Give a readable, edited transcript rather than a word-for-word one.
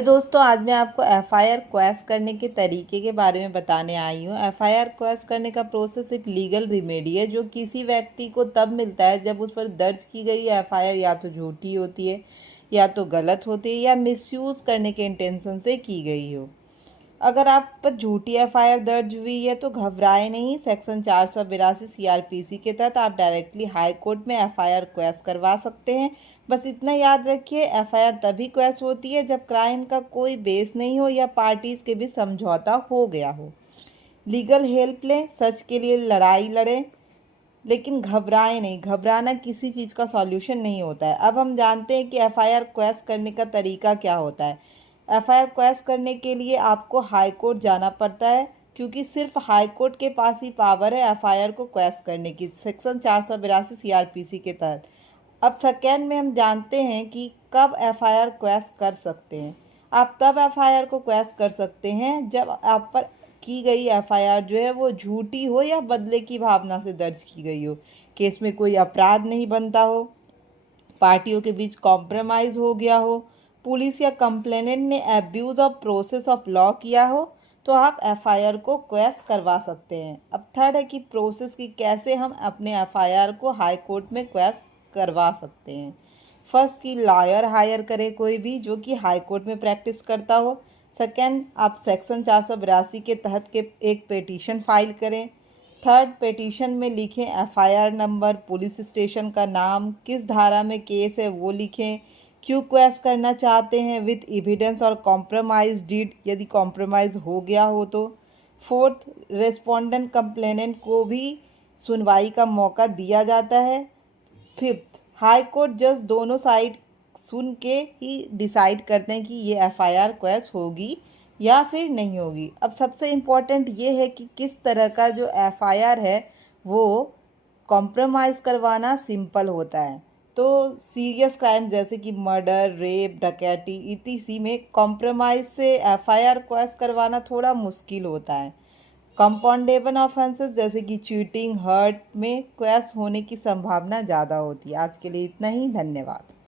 दोस्तों, आज मैं आपको एफआईआर क्वेश करने के तरीके के बारे में बताने आई हूँ। एफआईआर क्वेश करने का प्रोसेस एक लीगल रेमेडी है जो किसी व्यक्ति को तब मिलता है जब उस पर दर्ज की गई एफआईआर या तो झूठी होती है, या तो गलत होती है, या मिसयूज़ करने के इंटेंशन से की गई हो। अगर आप पर झूठी एफआईआर दर्ज हुई है तो घबराए नहीं। सेक्शन 482 सीआरपीसी के तहत आप डायरेक्टली हाई कोर्ट में एफआईआर क्वेश करवा सकते हैं। बस इतना याद रखिए, एफआईआर तभी क्वेश होती है जब क्राइम का कोई बेस नहीं हो या पार्टीज के बीच समझौता हो गया हो। लीगल हेल्प लें, सच के लिए लड़ाई लड़ें, लेकिन घबराएं नहीं। घबराना किसी चीज़ का सॉल्यूशन नहीं होता है। अब हम जानते हैं कि एफआईआर क्वेश करने का तरीका क्या होता है। एफआईआर क्वेश करने के लिए आपको हाई कोर्ट जाना पड़ता है, क्योंकि सिर्फ हाई कोर्ट के पास ही पावर है एफआईआर को क्वेश करने की, सेक्शन 482 सीआरपीसी के तहत। अब सेकेंड में हम जानते हैं कि कब एफआईआर क्वेश कर सकते हैं। आप तब एफआईआर को क्वेश कर सकते हैं जब आप पर की गई एफआईआर जो है वो झूठी हो या बदले की भावना से दर्ज की गई हो, केस में कोई अपराध नहीं बनता हो, पार्टियों के बीच कॉम्प्रोमाइज़ हो गया हो, पुलिस या कंप्लेनेंट ने abuse of process of law किया हो, तो आप एफआईआर को क्वेश करवा सकते हैं। अब थर्ड है कि प्रोसेस की कैसे हम अपने एफआईआर को हाई कोर्ट में क्वेश करवा सकते हैं। फर्स्ट की लॉयर हायर करें कोई भी जो कि हाई कोर्ट में प्रैक्टिस करता हो। सेकेंड, आप सेक्शन 482 के तहत के एक पिटीशन फाइल करें। थर्ड, पिटीशन में लिखें एफआईआर नंबर, पुलिस स्टेशन का नाम, किस धारा में केस है वो लिखें, क्यों क्वेश करना चाहते हैं, विथ एविडेंस और कॉम्प्रोमाइज डीड यदि कॉम्प्रोमाइज़ हो गया हो तो। फोर्थ, रेस्पोंडेंट कंप्लेनेंट को भी सुनवाई का मौका दिया जाता है। फिफ्थ, हाई कोर्ट जज दोनों साइड सुन के ही डिसाइड करते हैं कि ये एफआईआर क्वेश होगी या फिर नहीं होगी। अब सबसे इम्पॉर्टेंट ये है कि किस तरह का जो एफआईआर है वो कॉम्प्रोमाइज़ करवाना सिंपल होता है। तो सीरियस क्राइम जैसे कि मर्डर, रेप, डकैती ईटीसी में कॉम्प्रोमाइज़ से एफआईआर क्वेश करवाना थोड़ा मुश्किल होता है। कंपाउंडेबल ऑफेंसेस जैसे कि चीटिंग, हर्ट में क्वेश होने की संभावना ज़्यादा होती है। आज के लिए इतना ही, धन्यवाद।